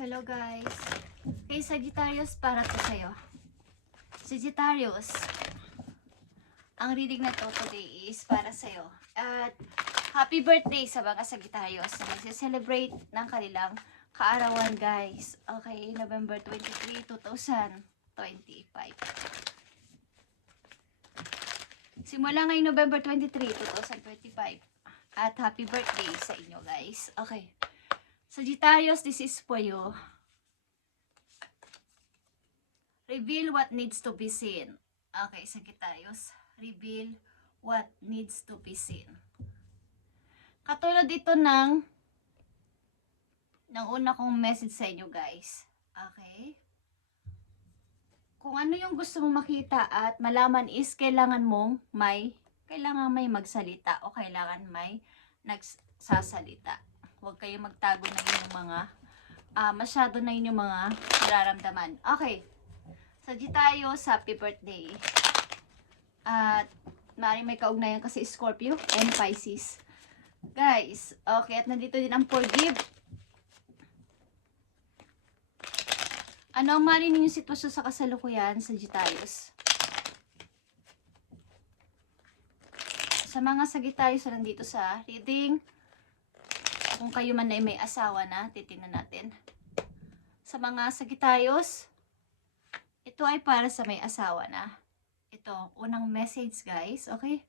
Hello guys. Kay Sagittarius, para to sa'yo. Sagittarius, ang reading na to today is para sa'yo. At happy birthday sa mga Sagittarius na nagse-celebrate ng kanilang kaarawan guys. Okay, November 23, 2025. Simula ngayong November 23, 2025. At happy birthday sa inyo guys. Okay. Sagittarius, this is for you. Reveal what needs to be seen. Okay, Sagittarius. Reveal what needs to be seen. Katulad dito ng una kong message sa inyo guys. Okay? Kung ano yung gusto mong makita at malaman is kailangan may magsalita o kailangan may nagsasalita. Huwag kayong magtago na inyong mga masyado na inyong mga nararamdaman. Okay. Sagittarius, happy birthday. At maaaring may kaugnayan kasi Scorpio and Pisces. Guys, okay, at nandito din ang forgive. Ano ang maaaring ninyong sitwasyon sa kasalukuyan, Sagittarius? Sa mga Sagittarius na nandito sa reading, kung kayo man ay may asawa na, titingnan natin. Sa mga Sagittarius, ito ay para sa may asawa na. Ito, unang message guys, okay?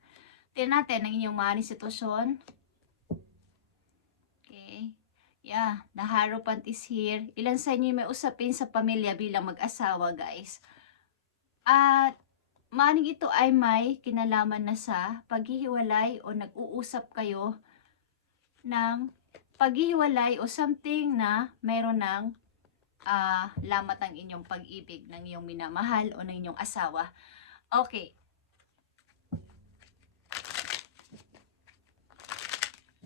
Tingnan natin ang inyong maaaring sitwasyon. Okay. Yeah, the Hierophant is here. Ilan sa inyo may usapin sa pamilya bilang mag-asawa guys. At maaaring ito ay may kinalaman na sa paghihiwalay o nag-uusap kayo ng paghihiwalay o something na mayroon ng lamat ng inyong pag-ibig ng iyong minamahal o ng inyong asawa. Okay.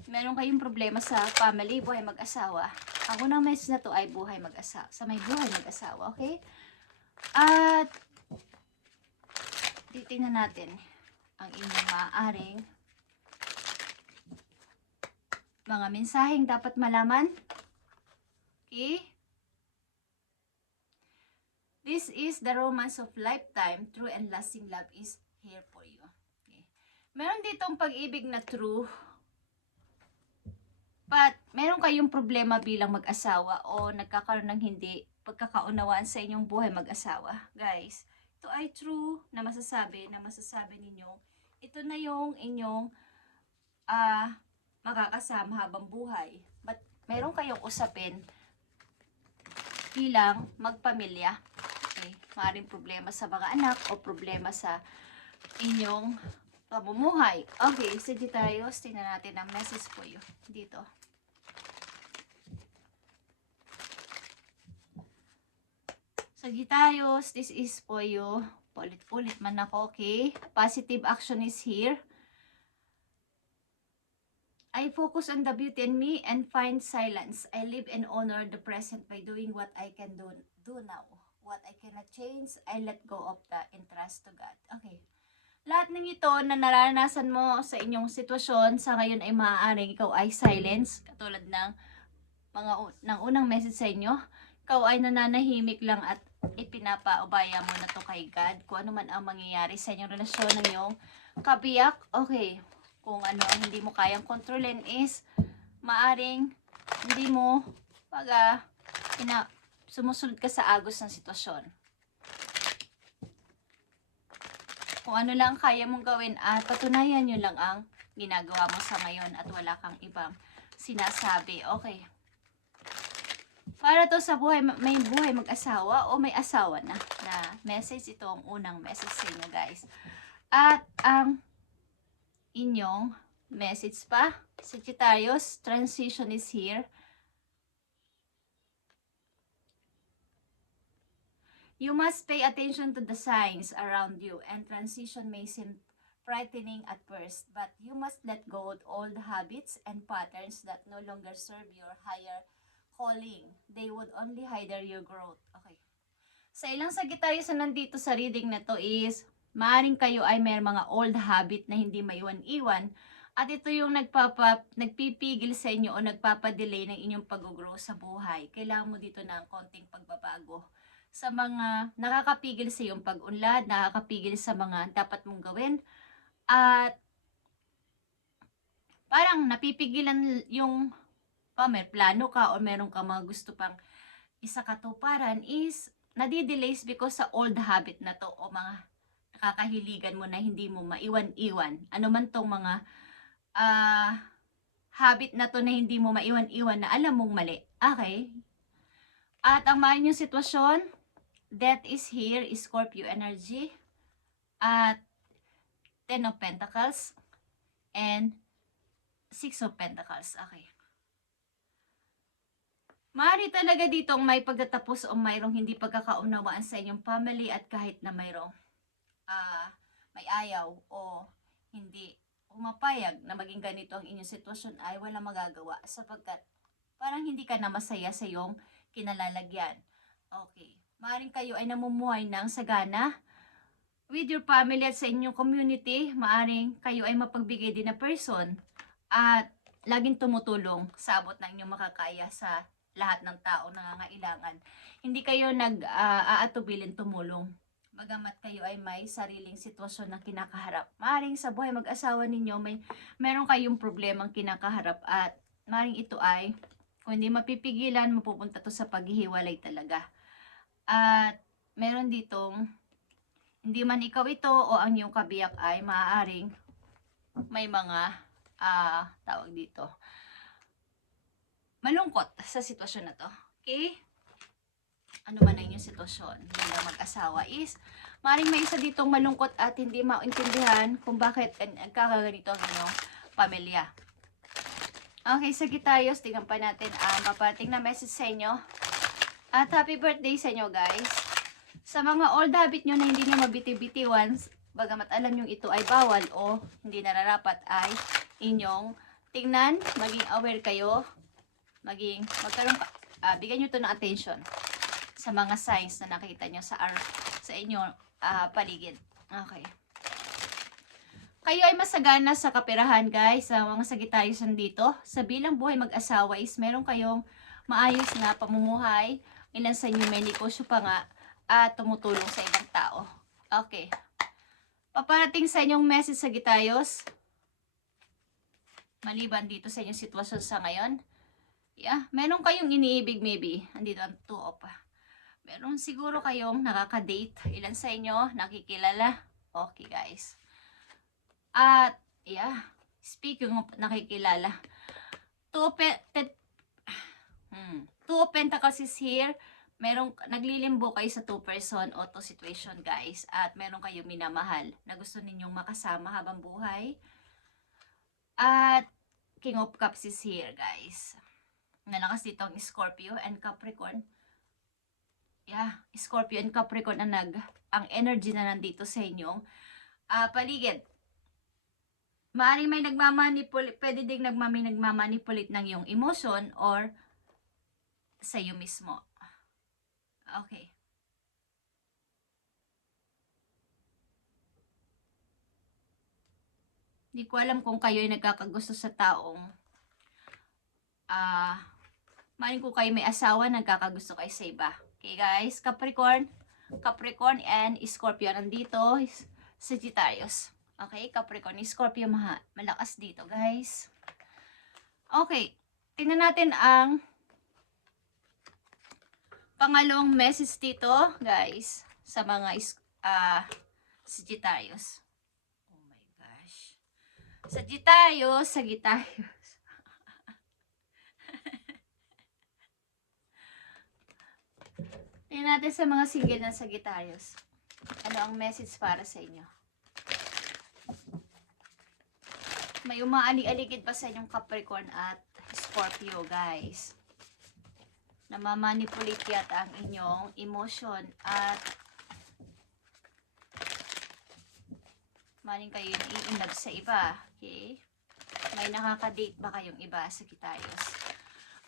Meron kayong problema sa family, buhay mag-asawa. Ang unang message na to ay buhay mag-asawa. Sa may buhay mag-asawa, okay? At titingnan natin ang inyong maaaring mga mensaheng dapat malaman. Okay? This is the romance of lifetime. True and lasting love is here for you. Okay. Meron ditong pag-ibig na true. But meron kayong problema bilang mag-asawa o nagkakaroon ng hindi pagkakaunawaan sa inyong buhay mag-asawa. Guys, ito ay true na masasabi ninyo. Ito na yung inyong makakasama habang buhay. But meron kayong usapin bilang magpamilya. Okay? Maaaring problema sa mga anak o problema sa inyong pamumuhay. Okay, Sagittarius, tingnan natin ang message po you dito. Sagittarius, this is for you. Ulit-ulit man ako, okay? Positive action is here. I focus on the beauty in me and find silence. I live and honor the present by doing what I can do now. What I cannot change, I let go of that and trust to God. Okay. Lahat ng ito na naranasan mo sa inyong sitwasyon, sa ngayon ay maaaring ikaw ay silence. Katulad ng unang message sa inyo. Ikaw ay nananahimik lang at ipinapaubaya mo na to kay God. Kung ano man ang mangyayari sa inyong relasyon ng iyong kabiyak. Okay. Kung ano ang hindi mo kayang kontrolin is maaring hindi mo sumusunod ka sa agos ng sitwasyon. Kung ano lang kaya mong gawin at patunayan nyo lang ang ginagawa mo sa ngayon at wala kang ibang sinasabi. Okay. Para to sa may buhay mag-asawa o may asawa na message, ito ang unang message sa inyo guys. At ang inyong message pa, Sagittarius, transition is here. You must pay attention to the signs around you, and transition may seem frightening at first, but you must let go of old habits and patterns that no longer serve your higher calling. They would only hinder your growth. Okay. Sa ilang Sagittarius na nandito sa reading na to is maaring kayo ay may mga old habit na hindi maiwan-iwan At ito yung nagpipigil sa inyo o nagpapadelay ng inyong pag-grow sa buhay. Kailangan mo dito ng konting pagbabago. Sa mga nakakapigil sa iyong pag-unlad, nakakapigil sa mga dapat mong gawin, at parang napipigilan yung may plano ka o meron ka mga gusto pang isakatuparan is nadidelays because sa old habit na to o mga nakakahiligan mo na hindi mo maiwan-iwan. Ano man tong mga habit na to na hindi mo maiwan-iwan na alam mong mali. Okay? At ang maayong yung sitwasyon, death is here, Scorpio energy. At 10 of Pentacles and 6 of Pentacles. Okay. Maaari talaga ditong may pagtatapos o mayroong hindi pagkakaunawaan sa inyong family at kahit na mayroong may ayaw o hindi umapayag na maging ganito ang inyong sitwasyon ay wala magagawa sapagkat parang hindi ka na masaya sa iyong kinalalagyan. Okay. Maaring kayo ay namumuhay ng sagana with your family at sa inyong community. Maaring kayo ay mapagbigay din na person at laging tumutulong sa abot ng inyong makakaya sa lahat ng tao na nangangailangan. Hindi kayo nag-aatubilin tumulong. Bagamat kayo ay may sariling sitwasyon na kinakaharap. Maaring sa buhay mag-asawa ninyo, meron kayong problemang kinakaharap at maaring ito ay, kung hindi mapipigilan, mapupunta to sa paghihiwalay talaga. At meron ditong, hindi man ikaw ito o ang iyong kabiyak ay maaaring may mga, tawag dito, malungkot sa sitwasyon na to. Okay? Ano man ang inyong sitwasyon bilang mag-asawa is, maaaring may isa ditong malungkot at hindi maintindihan kung bakit nagkakaganito ang inyong pamilya. Okay, Sagittarius, tingnan pa natin ang mapating na message sa inyo. At happy birthday sa inyo, guys. Sa mga old habit nyo na hindi nyo mabiti-bitiwan, bagamat alam nyo ito ay bawal o hindi nararapat, ay inyong tingnan, maging aware kayo, bigyan nyo ito ng attention sa mga signs na nakita nyo sa inyong paligid. Okay. Kayo ay masagana sa kaperahan, guys. Sa mga Sagittarius nandito, sa bilang buhay mag-asawa is meron kayong maayos na pamumuhay. Ilan sa inyo may negosyo pa nga at tumutulong sa ibang tao. Okay. Paparating sa inyong message, Sagittarius. Maliban dito sa inyong sitwasyon sa ngayon. Yeah, meron kayong iniibig maybe. Andito ang 2 of. Meron siguro kayong nakaka-date. Ilan sa inyo nakikilala? Okay, guys. At, yeah, speaking of nakikilala, 2 of Pentacles is here. Naglilimbo kayo sa 2-person o 2 situation, guys. At meron kayong minamahal na gusto ninyong makasama habang buhay. At King of Cups is here, guys. Nalakas dito ang Scorpio and Capricorn. Yeah, Scorpio and Capricorn ang energy na nandito sa inyong paligid. Maaaring may pwede ding nagmamanipulate ng iyong emotion or sa iyo mismo. Okay. Hindi ko alam kung kayo ay nagkakagusto sa taong maaaring kung kayo may asawa, nagkakagusto kayo sa iba. Okay, guys? Capricorn and Scorpio nandito. Sagittarius. Okay, Capricorn, Scorpio, malakas dito, guys. Okay, tingnan natin ang pangalawang message dito, guys, sa mga Sagittarius. Oh my gosh. Sagittarius. Tingnan natin sa mga single na Sagittarius. Ano ang message para sa inyo? May umaali-aligid pa sa inyong Capricorn at Scorpio, guys. Namamanipulate yata ang inyong emotion at maling kayo nai-inlove sa iba. Okay? May nakaka-date ba kayong iba, Sagittarius?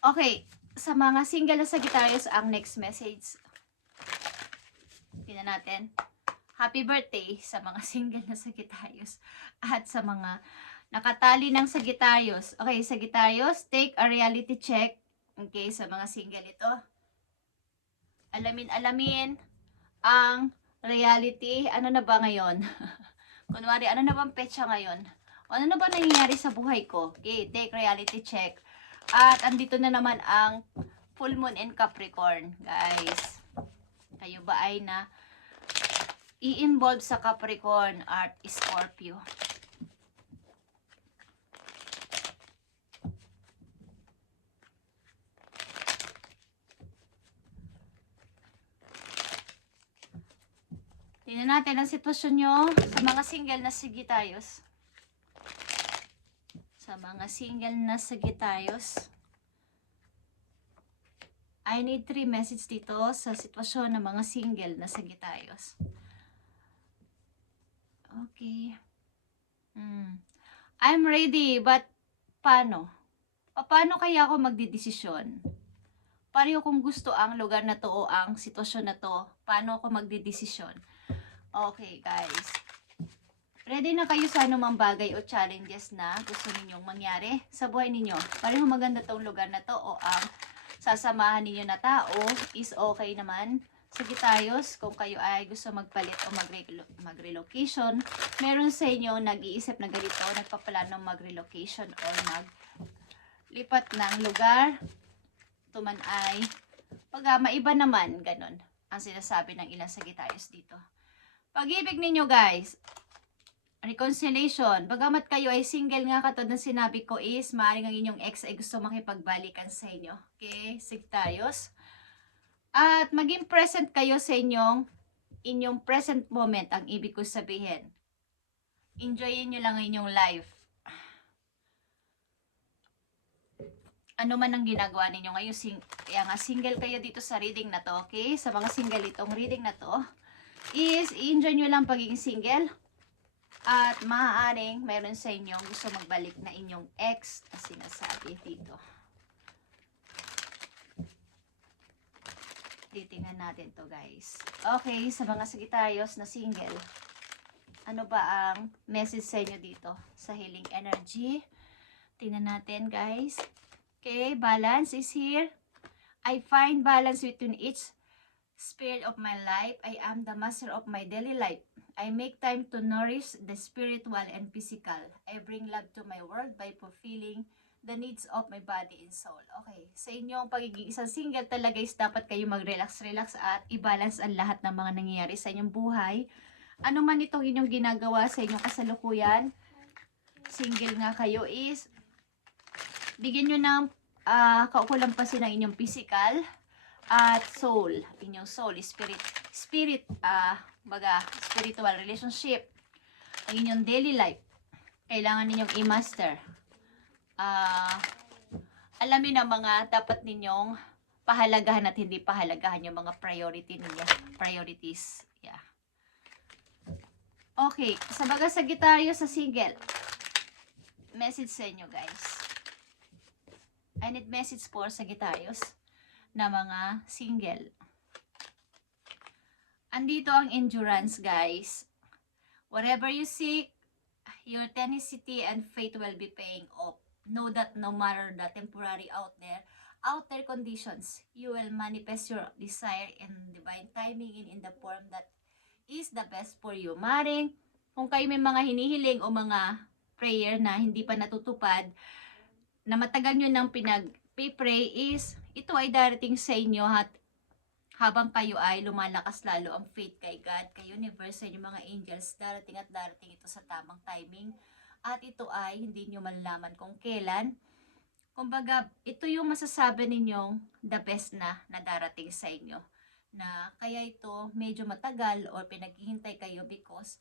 Okay. Sa mga single na Sagittarius, ang next message. Tingnan natin. Happy birthday sa mga single na Sagittarius at sa mga Nakatali ng Sagittarius. Okay, Sagittarius, take a reality check. Okay, sa mga single ito. Alamin ang reality. Ano na ba ngayon? Kunwari, ano na bang petsa ngayon? O ano na ba nangyayari sa buhay ko? Okay, take reality check. At andito na naman ang full moon in Capricorn, guys. Kayo ba ay na i-involve sa Capricorn at Scorpio? Tingnan natin ang sitwasyon nyo sa mga single na Sagittarius. Sa mga single na Sagittarius. I need 3 message dito sa sitwasyon ng mga single na Sagittarius. Okay. I'm ready, but paano? Paano kaya ako magdidesisyon? Pareho kung gusto ang lugar na to o ang sitwasyon na to, paano ako magdidesisyon? Okay, guys. Ready na kayo sa anumang bagay o challenges na gusto ninyong mangyari sa buhay ninyo? Pareho maganda tong lugar na to o ang sasamahan ninyo na tao is okay naman. Sagittarius, kung kayo ay gusto magpalit o mag-relocation, meron sa inyo nag-iisip na ganito, nagpaplano mag-relocation or maglipat ng lugar. Ito man ay maiba naman, ganun ang sinasabi ng ilang Sagittarius dito. Pag-ibig ninyo, guys, reconciliation. Bagamat kayo ay single nga, katulad ng sinabi ko is, maaaring ang inyong ex ay gusto makipagbalikan sa inyo. Okay, Sagittarius. At maging present kayo sa inyong present moment, ang ibig ko sabihin. Enjoyin nyo lang inyong life. Ano man ang ginagawa ninyo ngayon, kaya nga single kayo dito sa reading na to, okay? Sa mga single itong reading na to, is i-enjoy nyo lang pagiging single. At maaaring mayroon sa inyong gusto magbalik na inyong ex na sinasabi dito. Titingnan natin to, guys. Okay, sa mga Sagittarius na single, ano ba ang message sa inyo dito sa healing energy? Tingnan natin, guys. Okay, balance is here. I find balance between each spirit of my life. I am the master of my daily life. I make time to nourish the spiritual and physical. I bring love to my world by fulfilling the needs of my body and soul. Okay, sa inyong pagiging isang single talaga is dapat kayo mag-relax at i-balance ang lahat ng mga nangyayari sa inyong buhay. Ano man itong inyong ginagawa sa inyong kasalukuyan, single nga kayo is, bigyan nyo ng kaukulampasin ng inyong physical at soul. Inyong soul, spiritual relationship, ang inyong daily life. Kailangan ninyong i-master. Alamin ang mga dapat ninyong pahalagahan at hindi pahalagahan yung mga priorities. Yeah. Okay, sa mga Sagittarius sa single, message sa inyo, guys. I need message for Sagittarius na mga single. Andito ang endurance, guys. Whatever you seek, your tenacity and faith will be paying off. Know that no matter the temporary outer conditions, you will manifest your desire in divine timing and in the form that is the best for you. Maring, kung kayo may mga hinihiling o mga prayer na hindi pa natutupad, na matagal nyo nang pinag-pray is, ito ay darating sa inyo at habang kayo ay lumalakas lalo ang faith kay God, kay universe, sa inyong mga angels, darating at darating ito sa tamang timing. At ito ay hindi nyo malalaman kung kailan. Kumbaga, ito yung masasabi ninyong the best na darating sa inyo. Na kaya ito medyo matagal or pinaghihintay kayo because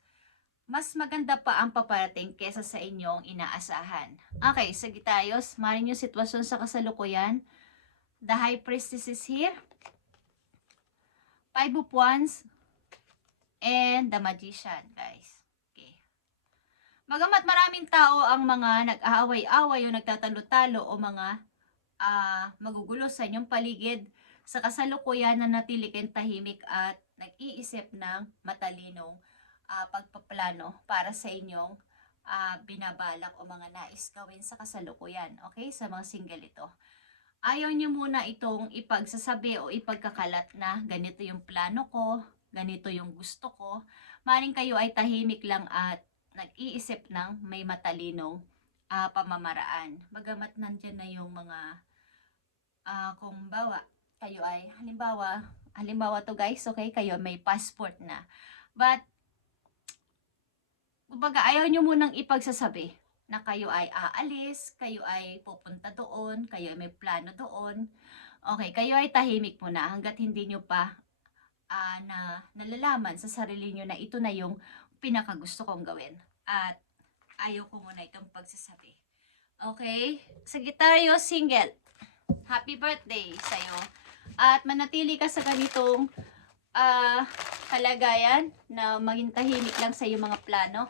mas maganda pa ang paparating kesa sa inyong inaasahan. Okay, Sagittarius, maaaring yung sitwasyon sa kasalukuyan. The High Priestess is here. 5 of Wands and the Magician, guys. Okay. Bagamat maraming tao ang mga nag-aaway-away o nagtatalo-talo o mga magugulo sa inyong paligid, sa kasalukuyan na natili kayong tahimik at nag-iisip ng matalinong pagpaplano para sa inyong binabalak o mga nais gawin sa kasalukuyan. Okay? Sa mga single ito. Ayaw nyo muna itong ipagsasabi o ipagkakalat na ganito yung plano ko, ganito yung gusto ko. Maring kayo ay tahimik lang at nag-iisip ng may matalinong pamamaraan. Bagamat nandyan na yung mga kung bawa, kayo ay, halimbawa to guys, okay, kayo may passport na. But, kumbaga, ayaw nyo munang ipagsasabi na kayo ay aalis, kayo ay pupunta doon, kayo ay may plano doon. Okay, kayo ay tahimik muna hanggat hindi nyo pa nalalaman sa sarili nyo na ito na yung pinakagusto kong gawin. At ayaw ko muna itong pagsasabi. Okay? Sagittario single. Happy birthday sa'yo. At manatili ka sa ganitong kalagayan na maging tahimik lang sa iyong mga plano.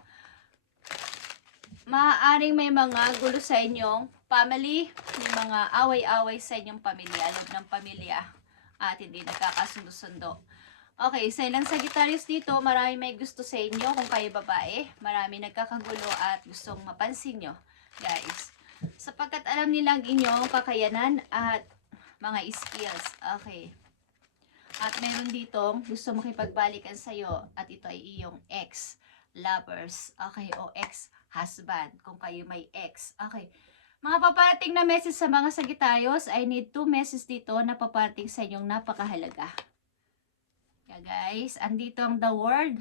Maaaring may mga gulo sa inyong family, may mga away-away sa inyong pamilya, loob ng pamilya, at hindi nagkakasundo-sundo. Okay, sa ilang Sagittarius dito, marami may gusto sa inyo kung kayo babae. Marami nagkakagulo at gustong mapansin nyo, guys. Sapagkat alam nilang inyong kakayanan at mga skills. Okay. At meron dito gusto makipagbalikan sa'yo at ito ay iyong ex-lovers. Okay, o ex-husband kung kayo may ex. Okay. Mga paparating na message sa mga Sagittarius, I need 2 messages dito na paparating sa inyong napakahalaga. Yeah, guys, andito ang the word.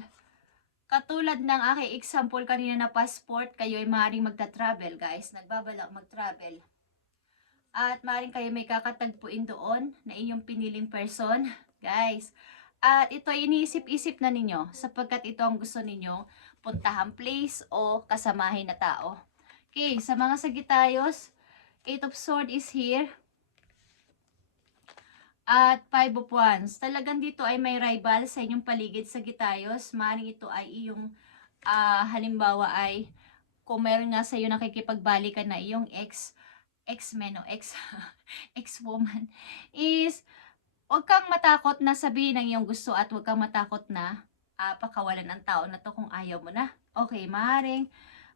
Katulad ng aking example kanina na passport, kayo ay maaaring magta-travel, guys. Nagbabalak mag-travel. At maaaring kayo may kakatagpuin doon na inyong piniling person, guys. At ito ay iniisip-isip na ninyo sapagkat ito ang gusto ninyo puntahan place o kasamahin na tao. Okay, sa mga Sagittarius, 8 of Swords is here. At 5 of Wands. Talagang dito ay may rival sa inyong paligid, Sagittarius. Maaaring ito ay iyong, halimbawa ay, kung meron nga sa iyo nakikipagbalikan na iyong ex-men o ex-woman, is, huwag kang matakot na sabihin ang iyong gusto at huwag kang matakot na pakawalan ng tao na to kung ayaw mo na. Okay, maaaring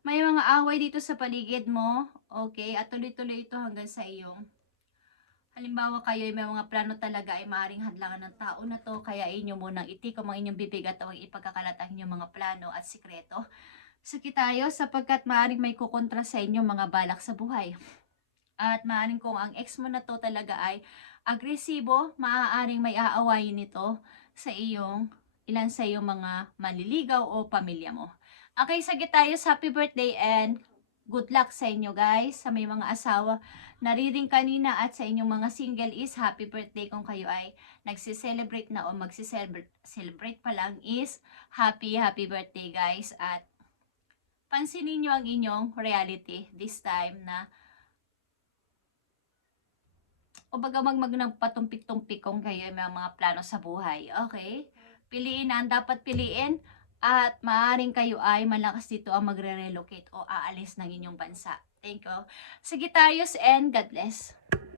may mga away dito sa paligid mo. Okay, at tuloy-tuloy ito hanggang sa iyong halimbawa kayo ay may mga plano talaga ay maaaring hadlangan ng tao na to, kaya inyo munang itikom ang inyong bibig at huwag ipagkakalat ang inyong mga plano at sikreto. Sagittarius, sapagkat maaaring may kukontra sa inyong mga balak sa buhay. At maaaring kung ang ex mo na to talaga ay agresibo, maaaring may aawayin nito sa ilan sa iyong mga maliligaw o pamilya mo. Okay, Sagittarius, happy birthday and good luck sa inyo, guys. Sa may mga asawa na reading kanina at sa inyong mga single is happy birthday kung kayo ay nagsiselebrate na o magsiselebrate pa lang is happy birthday, guys. At pansinin nyo ang inyong reality this time na o baga magpatumpik-tumpik kung kayo may mga plano sa buhay. Okay? Piliin na ang dapat piliin at maaaring kayo ay malakas dito ang magre-relocate o aalis ng inyong bansa. Thank you. Sagittarius and God bless.